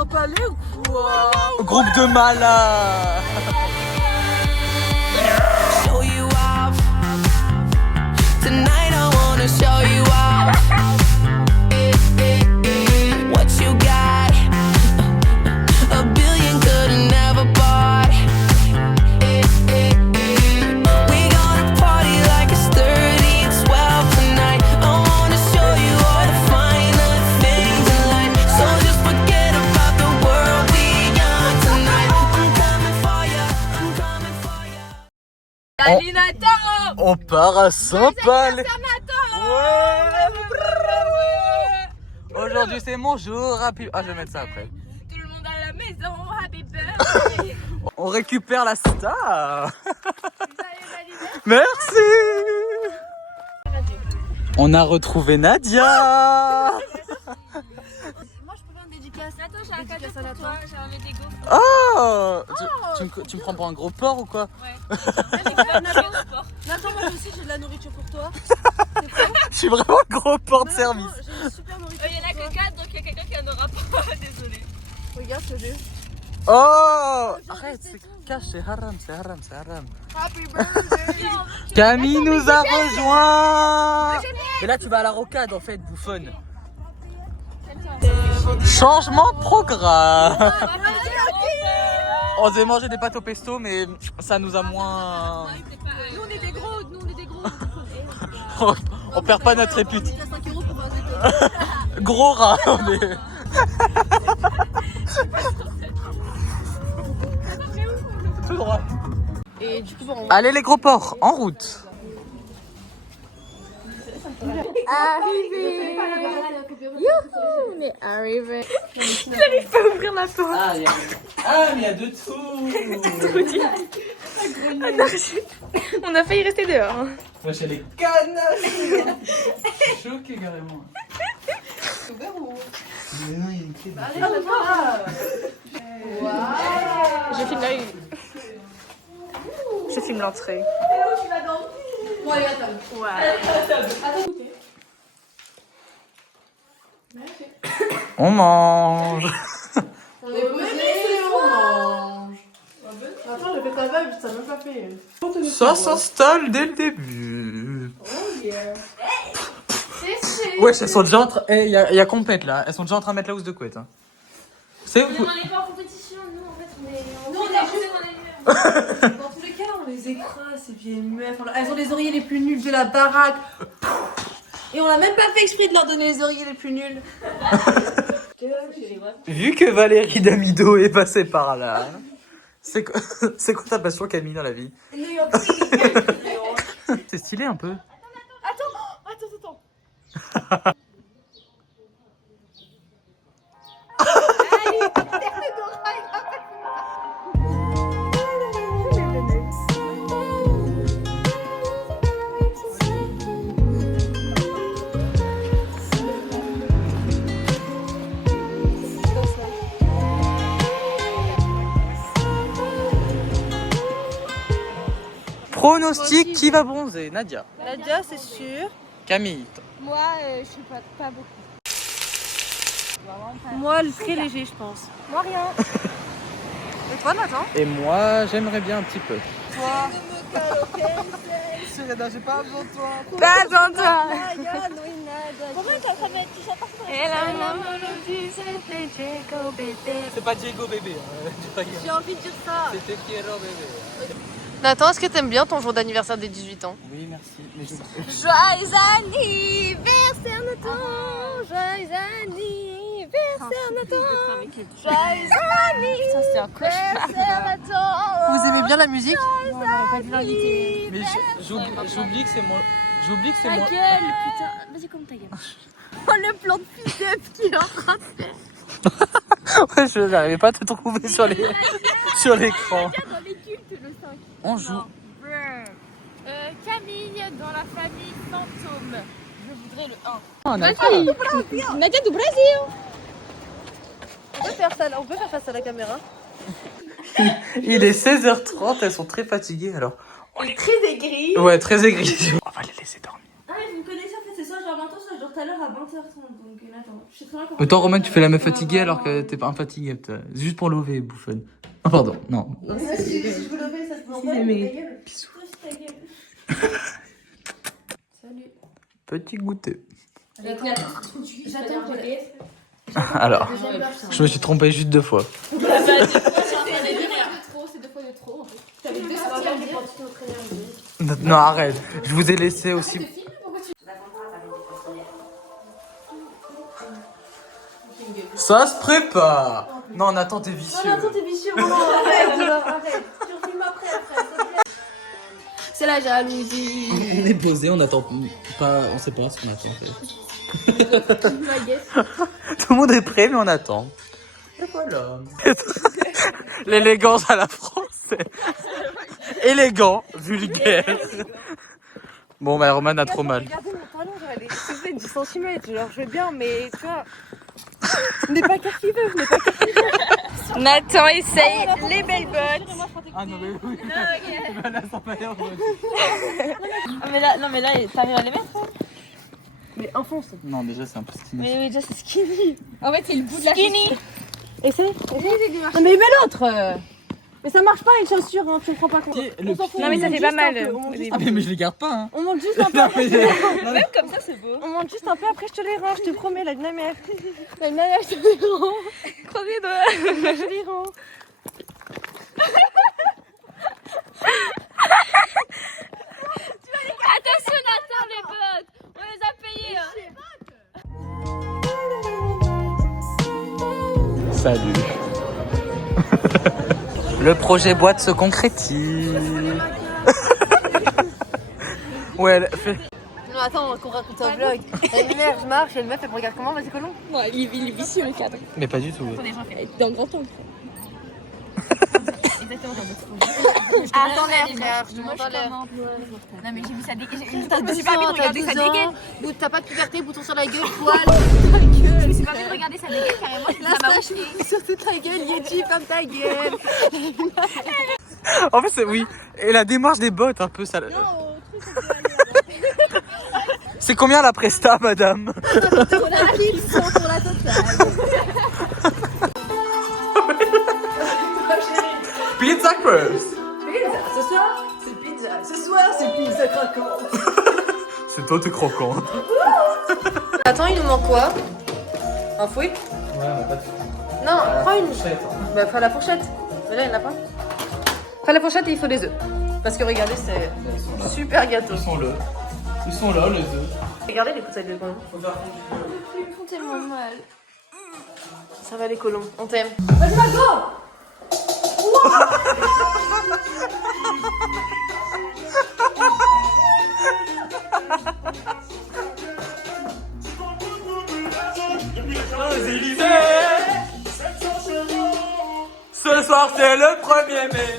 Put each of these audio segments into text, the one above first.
Saint-Palais ou quoi? Groupe de malades. Show you off. Tonight I wanna show you off. What you got? A billion could've never bought. We gonna party like it's 30-12 tonight. I wanna show you all the finer things in life. So just forget about the world we got tonight. I'm coming for ya. I'm coming for ya. Allez Nathan! On part à Saint-Palais. Aujourd'hui c'est mon jour. Happy... Ah, je vais mettre ça après. Tout le monde à la maison, happy birthday! On récupère la star. Merci. On a retrouvé Nadia. Moi je peux faire une dédicace. Attends, j'ai un cadeau pour toi, j'ai un médégo. Oh, tu me prends pour un gros porc ou quoi? Ouais. Nathan, moi aussi j'ai de la nourriture pour toi. Je suis vraiment un gros porc de service. J'ai une super nourriture. Il y en a que 4, donc il y a quelqu'un qui en aura pas. Désolée. Regarde ce que j'ai. Oh, arrête, c'est cache, c'est haram, c'est haram, c'est haram. Happy birthday! Camille nous a rejoint. Mais là tu vas à la rocade en fait, bouffonne. Changement de programme. On devait manger des pâtes au pesto, mais ça nous a moins. Nous on est des gros, nous on est des gros. On perd pas notre réputation. On a 5 € pour faire des pâtes. Gros rat, mais. Tout droit. Et du coup, on Allez les gros porcs, en route. arrivé. Youhou, on est arrivé. J'arrive pas à ouvrir la porte. Ah, mais il y a de tout. On a failli rester dehors. Moi j'ai les canards. Je suis choqué carrément. C'est ouvert ou? Mais non, il y a une clé. Je filme la une. Je filme l'entrée. Bon, allez, attends. On mange. On est posé, on mange. Attends, j'ai fait ta vibe, ça m'a même pas fait. Ça s'installe dès le début. Ouais, elles sont déjà en train. Eh, y a compète là. Elles sont déjà en train de mettre la housse de couette. Hein. C'est où? On n'est pas en compétition, nous en fait on est. Nous, on est juste dans tous les cas, on les écrase, ces vieilles meufs. Elles ont les oreillers les plus nuls de la baraque. Et on a même pas fait exprès de leur donner les oreillers les plus nuls. Vu que Valérie Damido est passée par là, c'est quoi ta passion, Camille, dans la vie? New York City. C'est stylé un peu. Attends. Pronostic, qui va bronzer? Nadia. Nadia, c'est sûr. Camille. Moi, je sais pas beaucoup. Moi, le très léger, je pense. Moi, rien. Et toi, Nathan? Et moi, j'aimerais bien un petit peu. Toi. Serena, j'ai pas besoin de toi. Pas besoin de toi. Comment t'as fait mettre tout ça par contre? Et la maman nous dit c'était Diego bébé. C'est pas Diego bébé. J'ai envie de dire ça. C'était Piero bébé. Nathan, est-ce que t'aimes bien ton jour d'anniversaire des 18 ans? Oui, merci. Mais Joyeux anniversaire Nathan! Joyeux anniversaire Nathan! Joyeux anniversaire Nathan! Vous aimez bien la musique? On n'aurait pas dû l'inviter. Mais j'oublie que c'est mon. J'oublie que c'est Ta moi. gueule, putain. Vas-y, comme ta gueule. Oh le plan de pick-up qu'il est en train de faire! Ouais, je n'arrivais pas à te trouver sur l'écran. Dans les cultes, le 5. On joue. Camille dans la famille fantôme. Je voudrais le 1. Oh, Nadia. Nadia du Brésil. On peut faire ça, on peut faire face à la caméra. Il est 16h30, elles sont très fatiguées alors. On est très aigri. Ouais, très aigries. On va les laisser dormir. Ah mais vous me connaissez en fait, c'est ça, faire bientôt, ça je dors tout à l'heure à 20h30. Donc attends, je sais très bien comment. Mais toi, Romain, tu fais la meuf fatiguée alors que t'es pas infatiguée. Juste pour lever, bouffonne. Oh, pardon, non. Si je veux lever, ça se prend pas. Mais bisous. Salut. Petit goûter. J'attends que les. Alors, je me suis trompé juste 2 fois. C'est 2 fois de trop. T'avais 2 fois à dire. Non, arrête. Je vous ai laissé aussi. Ça se prépare. Non, on attend, t'es vicieux. Non, attends, t'es vicieux. Non, arrête. Tu refilmes après. C'est la jalousie. On est posé, on attend pas, on sait pas ce qu'on attend en fait. Tout le monde est prêt, mais on attend. Et voilà. L'élégance à la française. Élégant, vulgaire. Bon, bah, Roman a trop mal. Regardez mon talon, elle est soulevée 10 cm. Genre, je veux bien, mais tu vois. N'est pas qu'à qui veut, n'est pas qu'à qui veut. Nathan essaye les belles bottes. Ah non, mais oui. Là, ça va l'air bon. Mais là, t'arrives à les mettre? Mais enfonce. Non, déjà, c'est un peu skinny. Mais déjà, c'est skinny. En fait, c'est le bout de la skinny. Essaye. Non, mais mets l'autre. Mais ça marche pas une chaussure, hein, tu me prends pas compte. Le Non, mais ça fait pas mal. Ah, mais je les garde pas, hein. On monte juste un peu. Même comme ça, c'est beau. On monte juste un peu, après je te les range, je te promets, la mère. La mère, je te les range. Croisez doigts. Je les range. Attention, Nathan, les bottes. On les a payées. Salut. Le projet boîte se concrétise. Ouais, elle fait... Non, attends, qu'on raconte un vlog. La mère, je marche, et le meuf, elle me regarde comment, vas-y, colon. Non, il est vicieux, le cadre. Mais pas du tout. Dans le grand angle. Exactement comme ça. Attends l'air, frère, je te montre l'air. Non, mais j'ai vu ça dégainer. T'as 12 ans, t'as 12 ans, t'as pas de puberté, bouton sur la gueule, poil. Je me suis pas vu regarder ça dégaine carrément. La stache sur toute ta gueule, Yeti, ferme ta gueule. En fait, c'est oui. Et la démarche des bottes, un peu ça. C'est combien la presta, madame? Pour la 1100 pour la totale. Pizza Crust. Pizza, ce soir, c'est pizza. Ce soir, c'est pizza croquante. C'est toi, t'es croquante. Attends, il nous manque quoi? Un fouet? Ouais, on a pas de Non, prends une. fourchette. Bah, fais la fourchette. Mais là, il n'y en a pas. Fais la fourchette et il faut des œufs. Parce que regardez, c'est super gâteau. Ils sont là. Ils sont là, les œufs. Regardez les coups de colons. Ils me font tellement mal. Ça va les colons, on t'aime. Vas-y, va, go! Ce soir, c'est le 1er mai.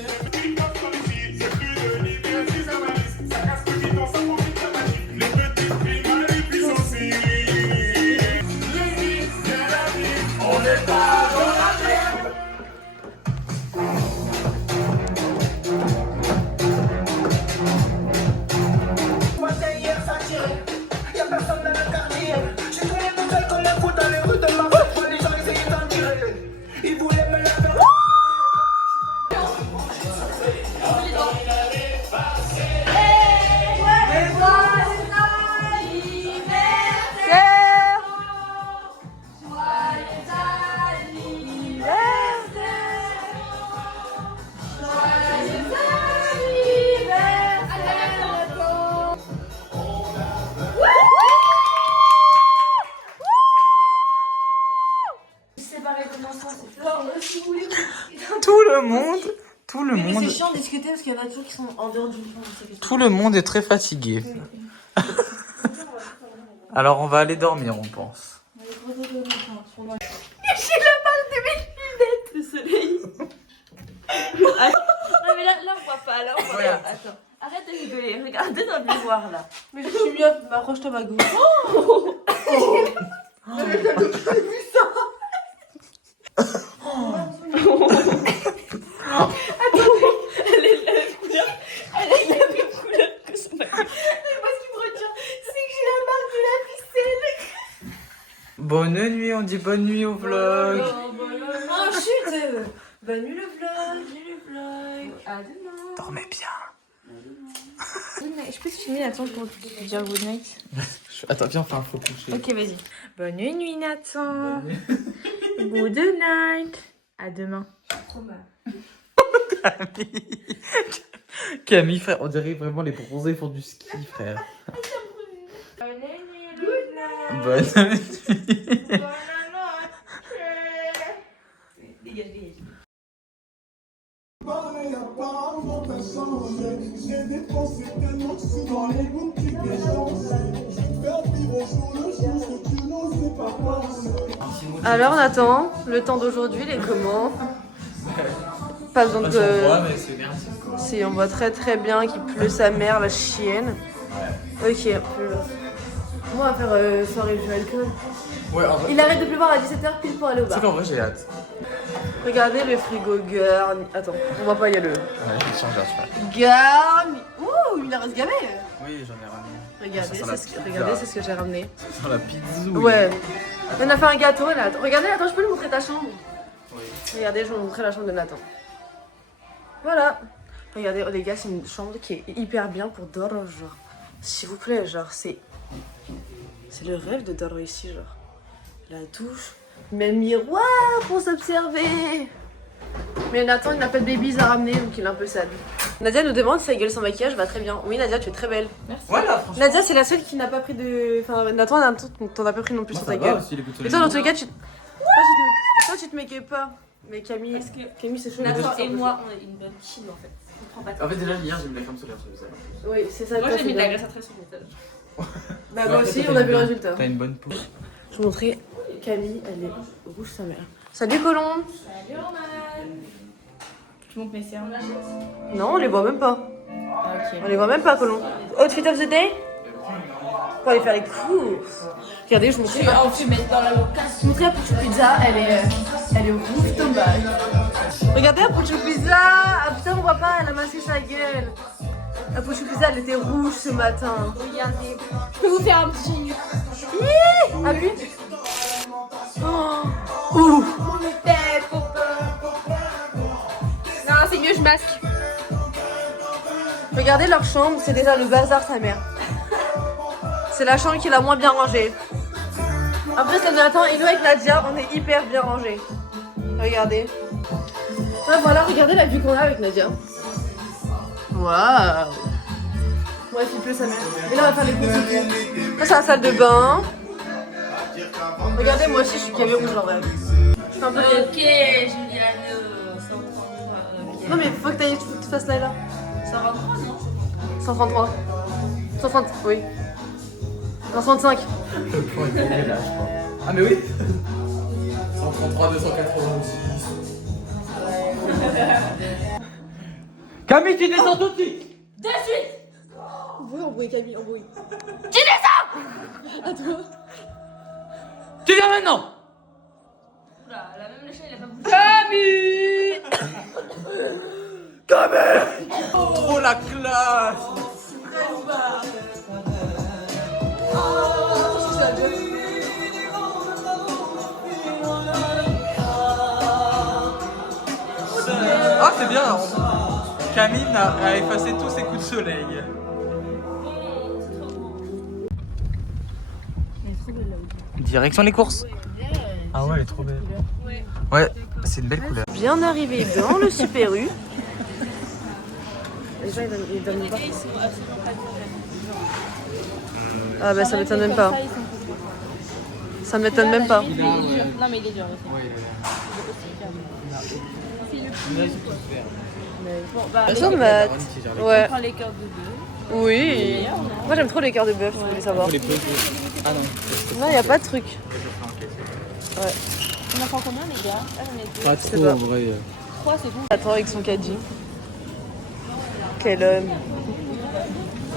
Tout le monde, C'est chiant de discuter parce qu'il y en a toujours qui sont en dehors du fond. tout le monde est très fatigué. Alors on va aller dormir, on pense. J'ai la marque de mes lunettes de soleil. Non mais là on voit pas, là on voit pas. Attends, arrête de rigoler, regardez dans le miroir là. Mais je suis mieux, m'approche-toi ma gauche. Elle est la même couleur, elle est la même couleur que ce matin. Mais moi ce qui me retient, c'est que j'ai la marque de la piste. vlog. Oh chut. Bah nul le vlog. À demain. Dormez bien. Good night. Je peux filmer Nathan pour te dire good night. Attends, viens, on fait un faux coucher. Ok, vas-y. Bonne nuit Nathan. Good night. À demain. Camille, frère, on dirait vraiment les bronzés font du ski, frère. Bonne nuit, good night. Bonne nuit. Dégage. J'ai dépensé tellement de sous dans les bouts qui m'échancent. Je vais te faire vivre au jour le jour ce que tu n'osais pas penser. Alors Nathan, le temps d'aujourd'hui, il est comment? Pas besoin de... mais c'est bien. Si, on voit très très bien qu'il pleut sa mère, la chienne. Ok. Moi, on va faire soirée jeu alcool. Ouais, en vrai. Il arrête de pleuvoir à 17h pile pour aller au C'est bar. qu'en vrai, j'ai hâte. Regardez le frigo garni. Attends, on va pas y aller. Ouais, je vais changer, Garni. Ouh, il a reste gavé. Oui, j'en ai ramené. Regardez, Ça sent la c'est pizza. ce que j'ai ramené. Sans la pizza. Ouais. On a fait un gâteau là. Regardez, attends, je peux lui montrer ta chambre. Oui. Regardez, je vais vous montrer la chambre de Nathan. Voilà. Regardez, oh, les gars, c'est une chambre qui est hyper bien pour dormir, genre. S'il vous plaît, genre, c'est le rêve de dormir ici, genre. La douche, même miroir pour s'observer. Mais Nathan, il n'a pas de babies à ramener, donc il est un peu sad. Nadia nous demande si sa gueule sans maquillage va très bien. Oui, Nadia, tu es très belle. Voilà, franchement. Nadia, c'est la seule qui n'a pas pris de... Enfin, Nathan, t'en as pas pris non plus sur ta gueule. Et toi, dans tous les cas, toi, tu te make-up pas. Mais Camille, Parce que Camille, c'est chaud. Nathan et moi, on a une bonne chine en fait. On prend pas de En fait, déjà, hier, j'ai mis la crème solaire sur le visage. Oui, c'est ça. Moi toi, j'ai c'est mis de la bien. glace à traits sur mon visage. Bah, moi aussi, on a vu le résultat. T'as une bonne peau. Je vous montrais Camille, elle est rouge sa mère. Salut Colombe. Salut Roman. Tu montes mes cernes. Non, on les voit même pas. Ok. On les voit même pas, Colombe. Outfit of the day pour aller faire les courses. Regardez, je vous montrais. On fait mettre dans la location. Je vous montrais Apucho Pizza, elle est rouge tomate. Regardez Apucho Pizza. Ah putain, on voit pas, elle a masqué sa gueule. Apucho Pizza, elle était rouge ce matin. Regardez. Je peux vous faire un petit. Ah oui. Oh. Ouh. Tête, copain. Non, c'est mieux, je masque. Regardez leur chambre, c'est déjà le bazar sa mère. C'est la chambre qui est la moins bien rangée. Après c'est Nathan et nous avec Nadia, on est hyper bien rangés. Regardez. Ah, voilà, regardez la vue qu'on a avec Nadia. Waouh. Bref, il pleut sa mère. Et là on va faire les courses et tout. Ça c'est la salle de bain. Regardez, moi aussi je suis calée rouge en vrai. Je fais un peu de... Ok, Juliane. 133. Non mais faut que tu fasses là et là. 123, non 133. 130, oui. Non, 135. Ah, mais oui 133, 286. Camille, tu descends tout de suite. De suite. Oui, embrouille Camille, embrouille. Tu descends. À toi. Tu viens maintenant. Oula, la même l'échelle, il a pas bougé. Camille. Trop la classe. Ah, c'est bien. Camille a effacé tous ses coups de soleil. Direction les courses. Ah ouais, elle est trop belle. Ouais, c'est une belle couleur. Bien arrivé dans le Super U. Les gens ils donnent pas. Ah bah ça m'étonne même pas. Ça m'étonne même pas. Non, mais il est dur aussi. Bon, bah, Elles sont mates. Ouais. on prend les cœurs de bœuf. Oui. Moi j'aime trop les cœurs de bœuf, vous voulez savoir. Ah non. Non, y a pas de truc. On en prend combien, les gars? Ah, j'en ai deux. Pas trop, trop en en vrai. 3, c'est bon. Attends avec son caddie. Quel homme.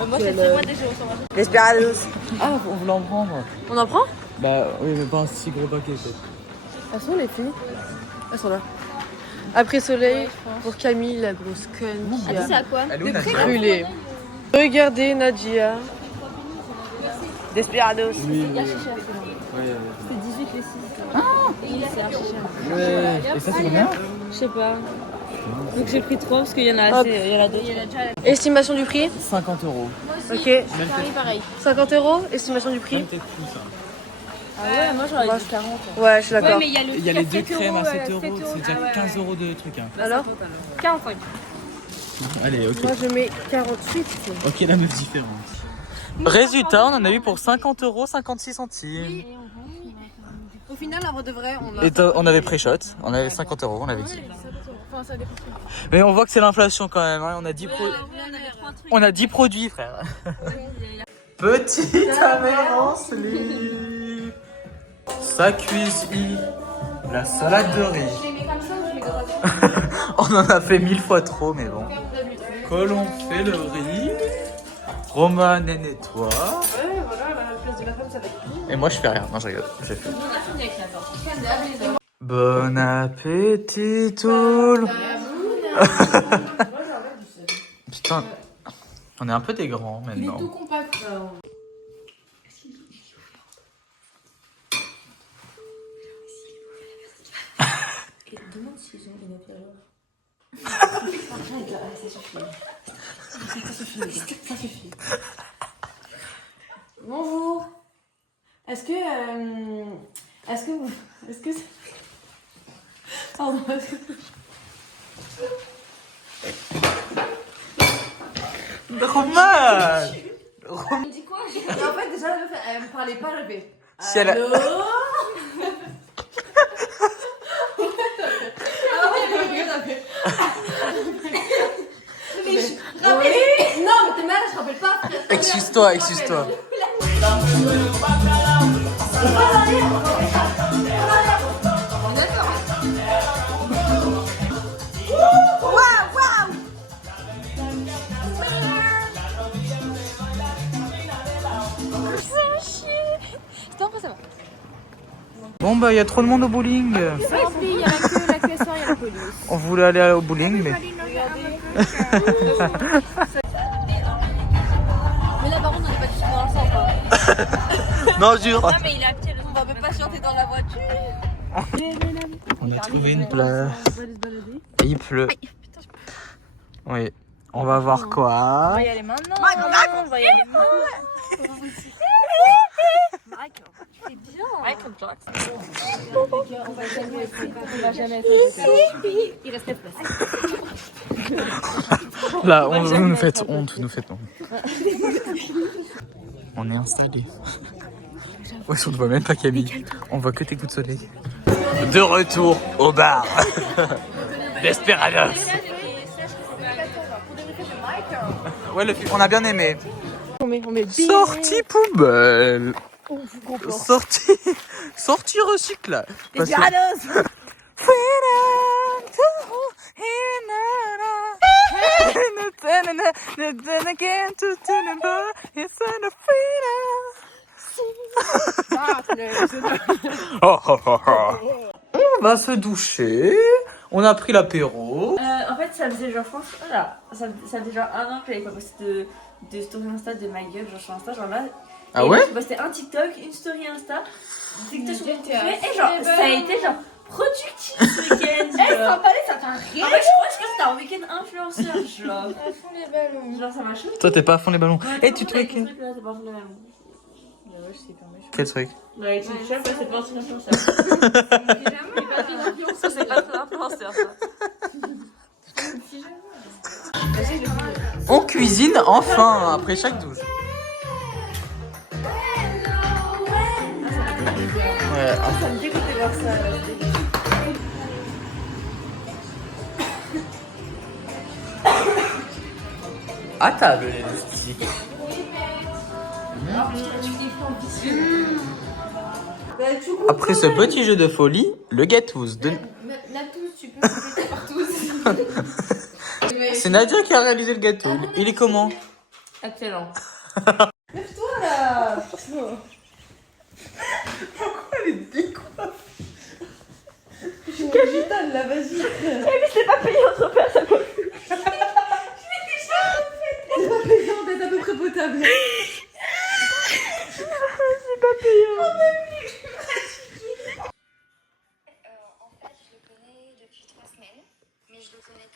Moi, c'est très moi déjà au sauvage. Desperados. Ah, on voulait en prendre. On en prend? Bah oui, mais pas un si gros paquet peut-être. Elles sont où les filles? Elles sont là. Après soleil, pour Camille, la grosse conne qui C'est a à quoi? Elle est où, Nadia? brûlé. Regardez Nadia. Desperados. Oui, Il y a cher, c'est bon. ouais. C'est 18 les 6. Ouais. Et ça, c'est combien? Je sais pas. Donc j'ai pris 3 parce qu'il y en a assez, il y en a d'autres. Estimation du prix? 50 euros. Ok. 50 euros, estimation du prix? Peut-être plus, hein. Ah ouais, moi j'aurais dit 40. Ouais, je suis d'accord. mais il y a le Il y a les deux truc à 7 crèmes à euros, 7 euros, 7 c'est déjà 15 euros de trucs. Hein. Alors 45. Allez, ok. moi je mets 48. Ok, la meuf différente. Résultat, on en a eu pour 50 euros 56 centimes. Au final, la de vrai, on a. Et on avait pré-shot, on avait 50 euros, on avait dit. Mais on voit que c'est l'inflation quand même, hein. On a 10 on a 10 produits, frère. Petite avance, ça cuisine la salade de riz. On en a fait 1000 fois trop, mais bon. Que l'on fait le riz, Romane nettoie. Ouais, voilà, la place de la femme, ça va être tout. Et moi je fais rien, non je rigole, j'ai fait. Bon appétit tout le... Putain, on est un peu des grands maintenant. compact. Demande s'ils ont une apéritif. Ça suffit. Bonjour. Est-ce que pardon. Romane. Elle dit quoi? Et en fait déjà la meuf elle me parlait pas, j'avais. Si elle a... Allô? Non mais t'es malade, je rappelle pas. Excuse-toi, excuse-toi. Bon bah il y a trop de monde au bowling. Il y a la queue soir, il y a la police. On voulait aller au bowling mais... Mais là par contre on est pas du tout dans le sens quoi. Non jure. Non mais il a pied, On va même pas chanter dans la voiture. On a trouvé une place. Et il pleut. Oui. On va voir quoi. On va y aller maintenant. On va y aller maintenant. C'est bien. Michael Jackson. On va jamais être. Il reste 4 places. Là, vous nous faites honte, vous nous faites honte. On est installé. Ouais, on ne voit même pas Camille. On voit que tes coups de soleil. De retour au bar. Desperados. Ouais, on a bien aimé. On met Sortie poubelle. Sortie recycle. Parce que... Oh, oh, oh, oh. On va se doucher. On a pris l'apéro. En fait, ça faisait genre, franchement, voilà, ça faisait genre 1 an que j'avais pas posté de story Insta de ma gueule, genre sur Insta, genre là. Ah et ouais? là, j'ai posté un TikTok, une story Insta, TikTok sur mon compte et genre, ça a été genre productif ce week-end. ça t'a rien. En fait, je crois que c'était un week-end influenceur, genre. les ballons. Genre, ça m'a choqué. Toi, t'es pas à fond les ballons. Ouais, Et tu te avec fais ce truc-là, t'es pas à fond les ballons. Ouais, je sais pas, mais je quel truc? Ouais, avec ce chef, c'est pas un truc influenceur. Ça, c'est pas un influenceur, ça. On cuisine enfin après chaque douche. Ouais. Ça me dégoûte de voir ça. À table, les loustiques. Après ce petit jeu de folie, le gâteause de... Tu peux répéter partout. C'est Nadia qui a réalisé le gâteau. Il est comment? Excellent. Lève-toi là. Pourquoi elle est décoiffée? Je suis capitale là, vas-y. Mais c'est pas payé entre faire ça quoi. C'est pas payant d'être à peu près potable. C'est pas payant. depuis 3 semaines, mais je le connais.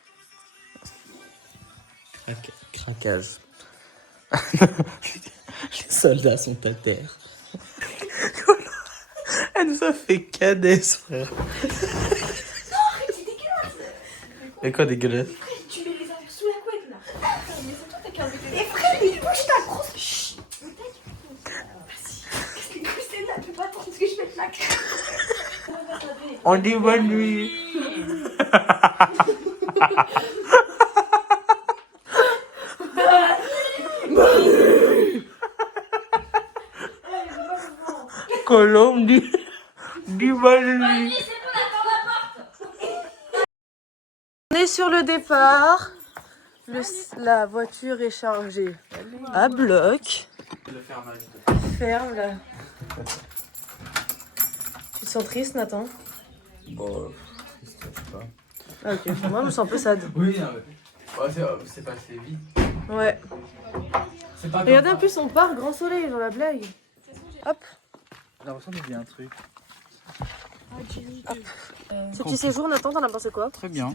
Craquage. Les soldats sont à terre. Elle nous a fait cadet, frère. Non, c'est dégueulasse. Et quoi dégueulasse? Tu mets les affaires sous la couette là. Mais c'est toi, t'as qu'à enlever tes. Mais frère, mais bouge ta grosse. Chut. Vas-y. Qu'est-ce que c'est là? Tu peux pas attendre que je mette la crème. On dit bonne nuit. Colombe dit bonne nuit. On est sur le départ. La voiture est chargée à bloc. Ferme là. Tu te sens triste, Nathan? Bon, je sais pas. Ah, ok, moi je me sens un peu sad. Oui, non, mais c'est passé vite. Ouais. C'est pas Regardez en plus on part grand soleil, genre la blague. Hop. J'ai l'impression qu'il y a un truc. Ce petit séjour, Nathan, t'en as pensé quoi? Très bien.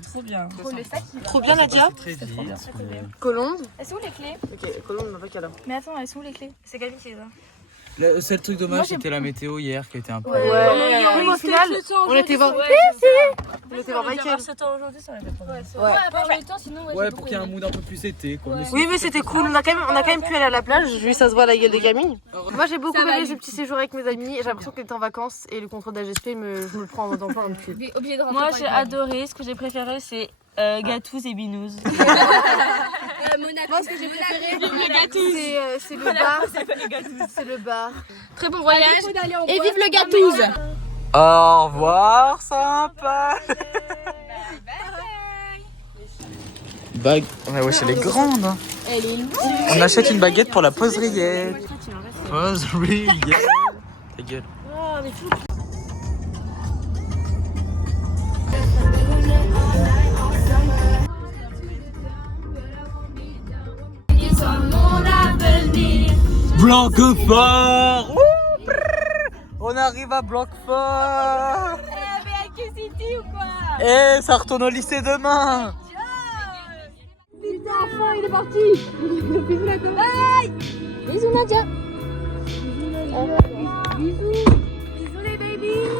Trop bien, Nadia. Très bien. Colombe. Elles sont où les clés? Ok, Colombe n'a pas qu'à là. Mais attends, elles sont où les clés? C'est Camille qui les a. Le seul truc dommage, c'était la météo hier qui était un peu. Ouais. Mais au final, on était voir. On était voir Michael. aujourd'hui, ça aurait été trop bien. Ouais. Après, le temps, sinon, Ouais, pour qu'il y ait un mood un peu plus été, quoi. Mais Oui, mais c'était cool. On a quand même pu aller à la plage. Vu ça se voit à la gueule de Camille. Moi, j'ai beaucoup aimé ce petit séjour avec mes amis. J'ai l'impression qu'on était en vacances et le contrôle d'AGSP, je me le prends dans plein de cul. Moi, j'ai adoré. Ce que j'ai préféré, c'est Gatouze et Binouze. Moi, ce que j'ai préféré, c'est le bar. C'est le bar. Très bon voyage. Et vive le Gatouze! au revoir, sympa. Bague. Ouais, elle est grande. Hein. Elle est lourde. On achète une baguette pour la poserillette. Poserillette. Ta gueule. Blanquefort. On arrive à Blanquefort. City ou quoi? Eh, ça retourne au lycée demain. Putain, enfin, il est parti. Bisous, la gomme. Bye. Bisous, Nadia. Bisous. Bisous, les babies.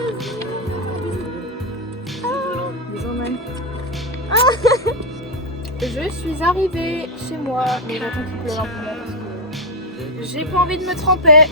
Bisous, man. Je suis arrivée chez moi, mais j'attends qu'il pleuve un peu là parce que j'ai pas envie de me tremper.